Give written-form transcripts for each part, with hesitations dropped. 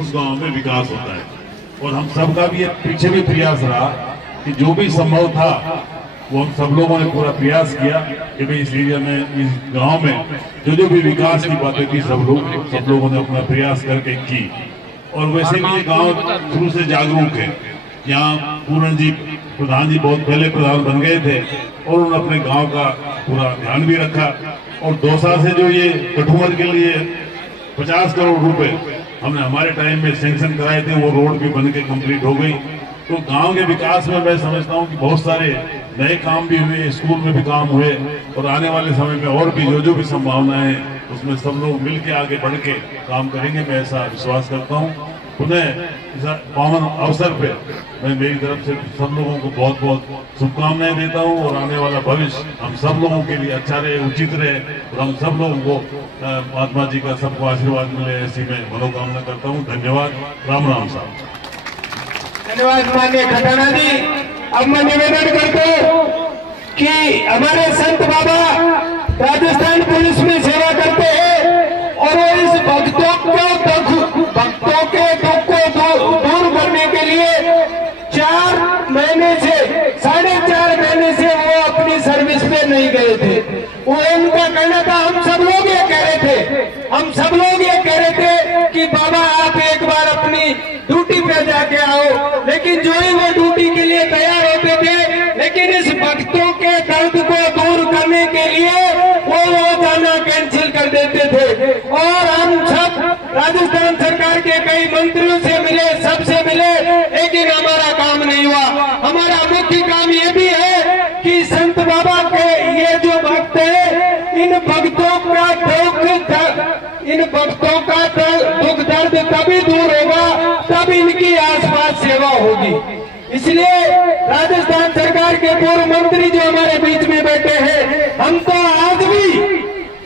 उस गांव में विकास होता है। और हम सबका भी पीछे भी प्रयास रहा कि जो भी संभव था वो हम सब लोगों ने पूरा प्रयास किया कि भाई इस एरिया में, इस गांव में जो भी विकास की बातें थी सब लोगों ने अपना प्रयास करके की। और वैसे भी ये गांव शुरू से जागरूक है। यहाँ पूर्ण जी प्रधान जी बहुत पहले प्रधान बन गए थे और उन्होंने अपने गांव का पूरा ध्यान भी रखा। और दौसा से जो ये कठुमर के लिए 50 करोड़ रुपए हमने हमारे टाइम में सैंक्शन कराए थे, वो रोड भी बन के कंप्लीट हो गई। तो गांव के विकास में मैं समझता हूँ कि बहुत सारे नए काम भी हुए, स्कूल में भी काम हुए और आने वाले समय में और भी जो भी संभावनाएं हैं उसमें सब लोग मिल के आगे बढ़ के काम करेंगे, मैं ऐसा विश्वास करता हूँ। पुनः इस पावन अवसर पे मैं मेरी तरफ से सब लोगों को बहुत बहुत शुभकामनाएं देता हूँ और आने वाला भविष्य हम सब लोगों के लिए अच्छा रहे, उचित रहे और हम सब लोगों को महात्मा जी का सबको आशीर्वाद मिले, ऐसी मैं मनोकामना करता हूँ। धन्यवाद। राम राम साहब। धन्यवाद माननीय खटाना जी। अब मैं निवेदन करता हूँ कि हमारे संत बाबा राजस्थान पुलिस में सेवा करते हैं और वो इस भक्तों के दुख को दूर करने के लिए 4 महीने से 4.5 महीने से वो अपनी सर्विस पे नहीं गए थे। वो उनका कहना था, हम सब लोग ये कह रहे थे कि बाबा आप एक बार अपनी ड्यूटी पे जाके आओ, लेकिन जो ही वो ड्यूटी के लिए तैयार होते थे, लेकिन इस भक्तों के दर्द को दूर करने के लिए वो जाना कैंसिल कर देते थे। और हम सब राजस्थान सरकार के कई मंत्रियों से मिले, सबसे मिले, लेकिन हमारा काम नहीं हुआ। हमारा मुख्य काम ये भी है कि संत बाबा के ये जो भक्त है, इन भक्तों का दुख दर्द तभी दूर होगा, तब इनकी आसपास सेवा होगी। इसलिए राजस्थान सरकार के पूर्व मंत्री जो हमारे बीच में बैठे हैं, हम तो आज भी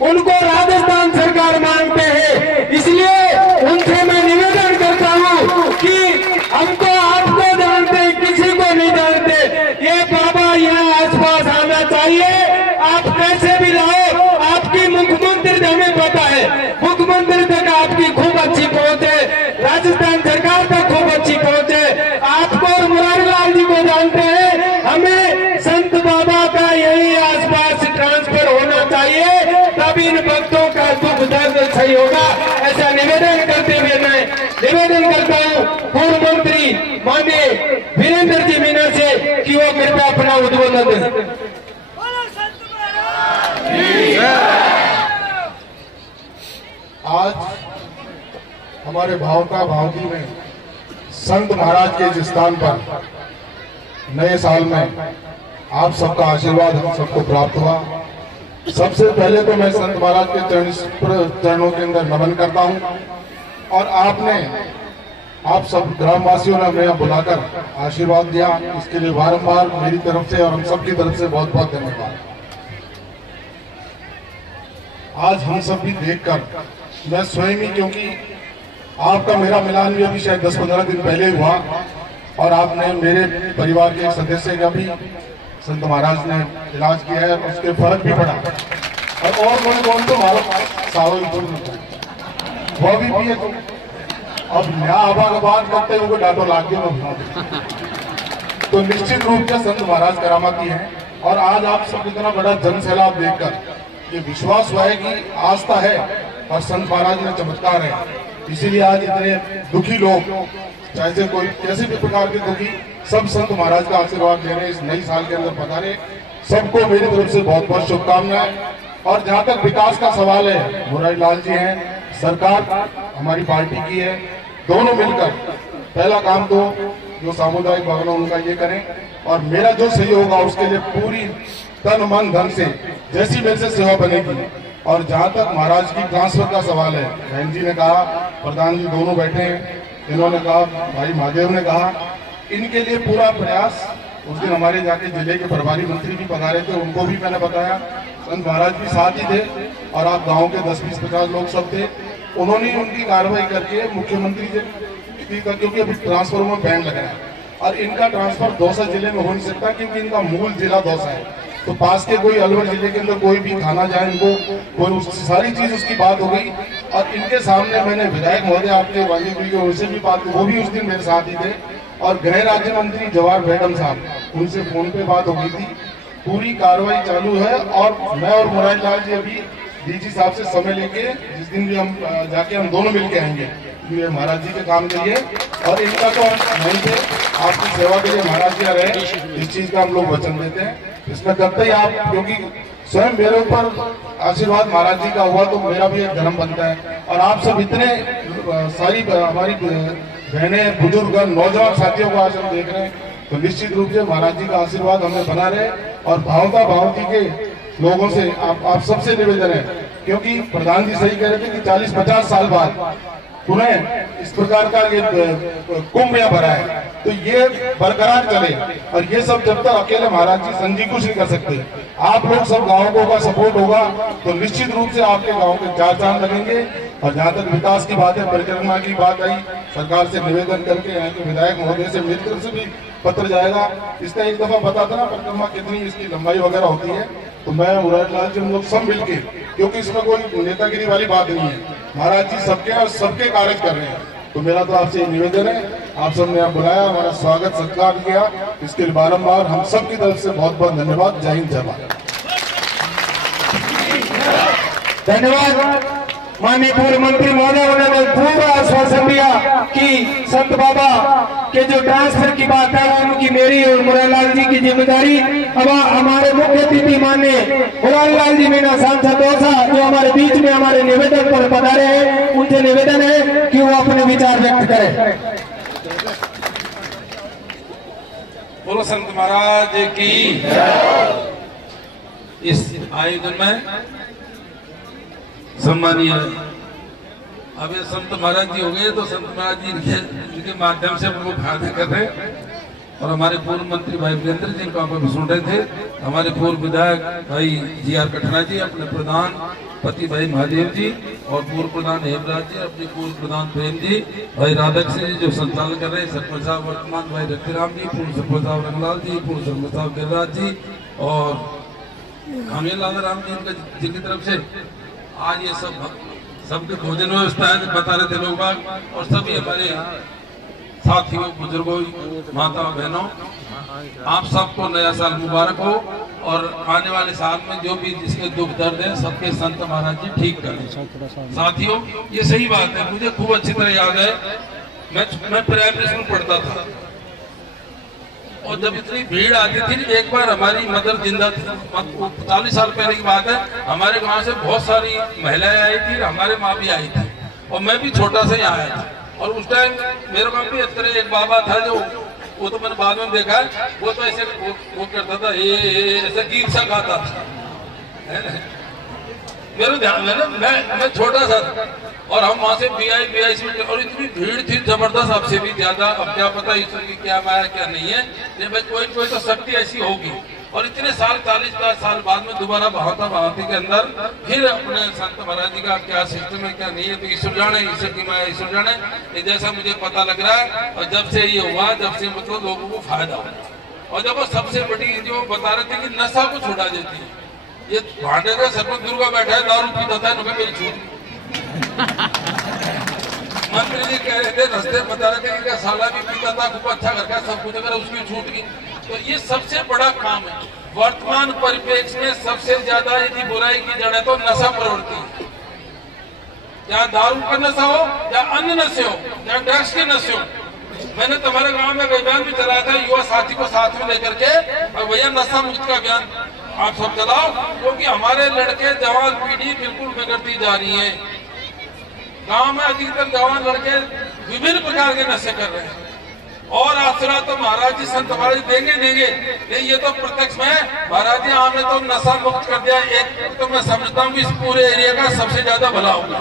उनको राजस्थान सरकार मानते हैं। इसलिए उनसे मैं निवेदन करता हूं कि हम तो आपको जानते, किसी को नहीं जानते, ये बाबा यहाँ आसपास आना चाहिए। आप कैसे भी लाओ, आपकी मुख्यमंत्री हमें पता है, मुख्यमंत्री तक आपकी खूब अच्छी पहुंच है, राजस्थान सरकार तक खूब अच्छी पहुंच है। आपको और मुरारी लाल जी को जानते हैं, हमें संत बाबा का यही आसपास ट्रांसफर होना चाहिए, तभी इन भक्तों का दुख दर्द सही होगा। ऐसा निवेदन करते हुए मैं निवेदन करता हूँ पूर्व मंत्री माननीय वीरेंद्र जी मीना से कि वो कृपया अपना उद्बोधन दें। आज हमारे भावता भावती में संत महाराज के जिस स्थान पर नए साल में आप सबका आशीर्वाद हम सबको प्राप्त हुआ। सबसे पहले तो मैं संत महाराज के चरणों के अंदर नमन करता हूं और आप सब ग्रामवासियों ने हमें बुलाकर आशीर्वाद दिया, इसके लिए बारंबार मेरी तरफ से और हम सबकी तरफ से बहुत बहुत धन्यवाद। आज हम सब भी देखकर मैं स्वयं ही, क्योंकि आपका मेरा मिलान भी अभी शायद 10-15 दिन पहले हुआ और आपने मेरे परिवार के सदस्य का भी संत महाराज ने इलाज किया है और उसके फर्क भी पड़ा। और कौन तो सावलपुर में वो भी पिए, तो अब नया आबाद करते हुए डाटो लाग गया। तो निश्चित रूप से संत महाराज करामाती है। और आज आप सब इतना बड़ा जन सैलाब देखकर ये विश्वास हुआ है कि आस्था है और संत महाराज में चमत्कार है। इसीलिए आज इतने दुखी लोग, चाहे से कोई कैसे भी प्रकार के दुखी, सब संत महाराज का आशीर्वाद ले रहे इस नई साल के अंदर पधारे। सबको मेरी तरफ से बहुत बहुत शुभकामनाएं। और जहां तक विकास का सवाल है, मुरारी लाल जी हैं, सरकार हमारी पार्टी की है, दोनों मिलकर पहला काम तो जो सामुदायिक भवन उनका ये करें और मेरा जो सहयोग होगा उसके लिए पूरी तन मन धन से जैसी मेरे से सेवा बनेगी। और जहां तक महाराज की ट्रांसफर का सवाल है, बहन जी ने कहा, प्रधान जी दोनों बैठे हैं, इन्होंने कहा, भाई महादेव ने कहा, इनके लिए पूरा प्रयास। उस दिन हमारे जाके जिले के प्रभारी मंत्री भी पधारे थे, उनको भी मैंने बताया, संत महाराज भी साथ ही थे और आप गांव के 10-20-50 लोग सब थे। उन्होंने उनकी कार्रवाई करके मुख्यमंत्री जी का, क्योंकि अभी ट्रांसफर में बैन लगा है और इनका ट्रांसफर दौसा जिले में हो नहीं सकता क्योंकि इनका मूल जिला दौसा है। तो पास के कोई अलवर जिले के अंदर कोई भी थाना जाए, इनको कोई सारी चीज उसकी बात हो गई। और इनके सामने मैंने विधायक महोदय आपके वाजीपुरी के उनसे भी बात, वो भी उस दिन मेरे साथ ही थे, और गृह राज्य मंत्री जवाहर मैडम साहब, उनसे फोन पे बात हो गई थी। पूरी कार्रवाई चालू है और मैं और मुरारी लाल जी अभी डीजी साहब से समय लेके जिस दिन भी हम जाके हम दोनों मिलके आएंगे ये महाराज जी के काम के लिए, और इनका तो हम वहीं पे आपकी सेवा के लिए महाराज जी रहे, इस चीज का हम लोग वचन देते हैं। इसमें करते ही आप, क्योंकि स्वयं मेरे ऊपर आशीर्वाद महाराज जी का हुआ तो मेरा भी एक धर्म बनता है। और आप सब इतने सारी हमारी बहनें, बुजुर्ग, नौजवान साथियों को आज हम देख रहे हैं, तो निश्चित रूप से महाराज जी का आशीर्वाद हमें बना रहे। और भावता भावती के लोगों से आप सबसे निवेदन है, क्योंकि प्रधान जी सही कह रहे थे कि 40-50 साल बाद पुनः इस प्रकार का ये कुंभ यहाँ भरा है, तो ये बरकरार चले। और ये सब जब तक अकेले महाराज जी संजी कुछ नहीं कर सकते, आप लोग सब गांवों का सपोर्ट होगा तो निश्चित रूप से आपके गांव के 4 चांद लगेंगे। और जहाँ तक विकास की बात है, परिक्रमा की बात आई, सरकार से निवेदन करके यहाँ के विधायक महोदय से मेरी तरफ से भी पत्र जाएगा। इसका एक दफा बता देना परिक्रमा कितनी इसकी लंबाई वगैरह होती है, तो मैं मुरारी लाल जी हम लोग सब मिलके, क्योंकि इसमें कोई नेतागिरी वाली बात नहीं है, महाराज जी सबके और सबके कार्य कर रहे हैं। तो मेरा तो आपसे निवेदन है, आप सबने आप बुलाया, हमारा स्वागत सत्कार किया, इसके लिए बारम्बार हम सब की तरफ से बहुत बहुत धन्यवाद। जय हिंद, जय भारत। धन्यवाद। माननीय पूर्व मंत्री महोदय, उन्होंने पूरा आश्वासन दिया कि संत बाबा के जो ट्रांसफर की बात है उनकी, मेरी और मुरारी लाल जी की जिम्मेदारी। अब हमारे मुख्य अतिथि माननीय मुरारी लाल जी मीणा सांसद दौसा जो हमारे बीच में हमारे निवेदन पर पधारे हैं, उनसे निवेदन है कि वो अपने विचार व्यक्त करें। बोलो संत महाराज की। इस आयोजन में सम्मानीय अब ये संत महाराज जी हो गए, तो संत महाराज जी इनके माध्यम से हम लोग फायदा कर रहे हैं। और हमारे पूर्व मंत्री भाई वीरेंद्र जिनको आप अभी सुन रहे थे, हमारे पूर्व विधायक भाई GR कठना जी, अपने प्रधान पति भाई महादेव जी, और पूर्व प्रधान हेमराज जी, अपने पूर्व प्रधान प्रेम जी, भाई राधाकृष्ण जी जो संचालन कर रहे हैं, सरपंच साहब वर्तमान भाई रतिराम जी, पूर्व सरपंच साहब रंगलाल जी, पूर्व सरपंच साहब गिरिराज जी, और हमें लाला राम जी जिनकी तरफ से आज ये सबके भोजन व्यवस्था है बता रहे थे लोग बाग, और सभी हमारे साथियों, बुजुर्गों, माता बहनों, आप सबको नया साल मुबारक हो। और आने वाले साल में जो भी जिसके दुख दर्द है सबके संत महाराज जी ठीक करें। साथियों, ये सही बात है, मुझे खूब अच्छी तरह याद है, मैं प्राइमरी स्कूल पढ़ता था, और जब इतनी भीड़ आती थी, एक बार हमारी मदर जिंदा थी, 40 साल पहले की बात है, हमारे गांव से बहुत सारी महिलाएं आई थी, हमारे माँ भी आई थी, और मैं भी छोटा सा यहाँ आया था। और उस टाइम मेरे गांव भी इस तरह एक बाबा था, जो वो तो मैंने बाद में देखा, वो तो ऐसे वो करता था, ऐसे गीत सा गाता था, मेरे ध्यान में ना, मैं छोटा सा था, और हम वहां से BIC में, और इतनी भीड़ थी जबरदस्त, आपसे भी ज्यादा। अब क्या पता ईश्वर की क्या माया क्या नहीं है, लेकिन भाई कोई तो शक्ति ऐसी होगी। और इतने साल 40 साल बाद में दोबारा भावता भावती के अंदर फिर अपने संत महाराज जी का क्या सिस्टम है क्या नहीं है, तो ईश्वर जाने, ईश्वर की माया ईश्वर जाने। ये जैसा मुझे पता लग रहा है, और जब से ये हुआ, जब से मतलब लोगों को फायदा हुआ। और जब वो सबसे बड़ी जो बता रहे थे कि नशा को छुड़ा देती है, ये भांडे का सरपंच दुर्गा बैठा है, दारू पीता था, मेरी छूट मंत्री जी कह रहे थे, रास्ते बता रहे थे कि क्या साला भी पीता था, खूब अच्छा करके सब कुछ, अगर उसकी छूट गई तो ये सबसे बड़ा काम है। वर्तमान परिप्रेक्ष्य में सबसे ज्यादा यदि बुराई की जड़ है तो नशा प्रवृत्ति, या दारू का नशा हो, या अन्य नशे हो, या ड्रग्स के नशे हो। मैंने तुम्हारे गांव में अभियान भी चलाया था, युवा साथी को साथ में लेकर के, और भैया नशा मुक्त का अभियान आप सब चलाओ, क्योंकि हमारे लड़के जवान पीढ़ी बिल्कुल बिगड़ती जा रही है। गांव में अधिकतर जवान लड़के विभिन्न प्रकार के नशे कर रहे हैं, और आशीर्वाद तो महाराज जी संत महाराज देंगे। नहीं, ये तो प्रत्यक्ष में महाराज जी हमने तो नशा मुक्त कर दिया। एक तो मैं समझता हूँ कि इस पूरे एरिया का सबसे ज्यादा भला होगा,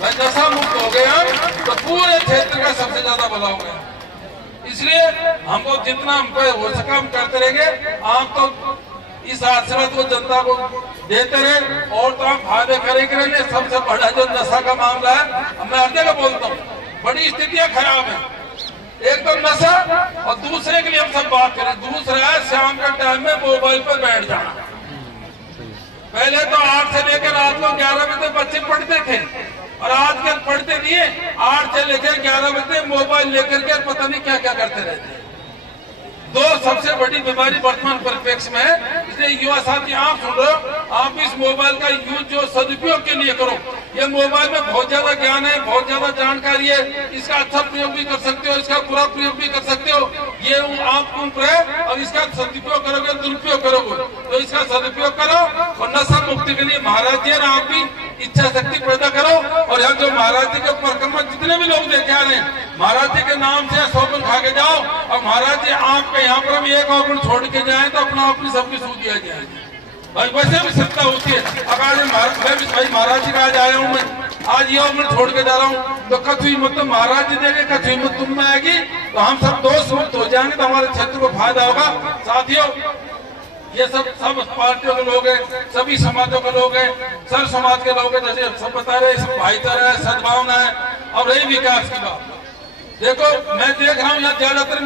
भाई नशा मुक्त हो गया तो पूरे क्षेत्र का सबसे ज्यादा भला हो गया। इसलिए हमको जितना हम पे हो सका हम करते रहेंगे। आप तो इस आशीर्वाद को जनता को देते रहे, और तो हम फायदे करेंगे। सबसे बड़ा जो नशा का मामला है, मैं हर जगह बोलता हूँ, बड़ी स्थितियां खराब है, एक तो नशा और दूसरे के लिए हम सब बात करें। दूसरा है शाम के टाइम में मोबाइल पर बैठ जाना। पहले तो 8 से लेकर रात को 11 बजे बच्चे पढ़ते थे और आजकल पढ़ते नहीं है। 8 से लेकर 11 बजे मोबाइल लेकर के पता नहीं क्या क्या करते रहते हैं। दो सबसे बड़ी बीमारी वर्तमान परिप्रेक्ष्य में है। इसलिए युवा साथी आप सुन रहे हो, आप इस मोबाइल का यूज जो सदुपयोग के लिए करो। ये मोबाइल में बहुत ज्यादा ज्ञान है, बहुत ज्यादा जानकारी है। इसका अच्छा प्रयोग भी कर सकते हो, इसका बुरा प्रयोग भी कर सकते हो। ये आपको ऊपर है और इसका सदुपयोग करोगे, दुरुपयोग करोगे तो इसका सदुपयोग करो और नशा मुक्ति के लिए महाराज जी आप भी इच्छा शक्ति पैदा करो। और यहाँ जो महाराज जी के परिक्रमा जितने भी लोग देखे आ रहे हैं, महाराज जी के नाम से 100 गुण खा के जाओ और महाराज जी आपके यहाँ पर हम एक और गुण छोड़ के जाए तो अपना अपनी सबकी सूझ दिया जाएगी। भाई वैसे भी सत्ता होती है। अब आज भाई महाराज जी का आज आया हूँ मैं, आज ये उम्र छोड़ के जा रहा हूँ तो कछु हिम्मत तो महाराज जी देंगे, कछु हिम्मत तुम में आएगी तो हम सब दोस्त मुक्त हो जाएंगे तो हमारे क्षेत्र को फायदा होगा। साथियों ये सब पार्टियों के लोग हैं, सभी समाजों के लोग हैं, सर्व समाज के लोग हैं। जैसे सब बता रहे सब भाईचारा है, सद्भावना है और यही विकास की बात। देखो मैं देख रहा हूँ यहाँ ज्यादातर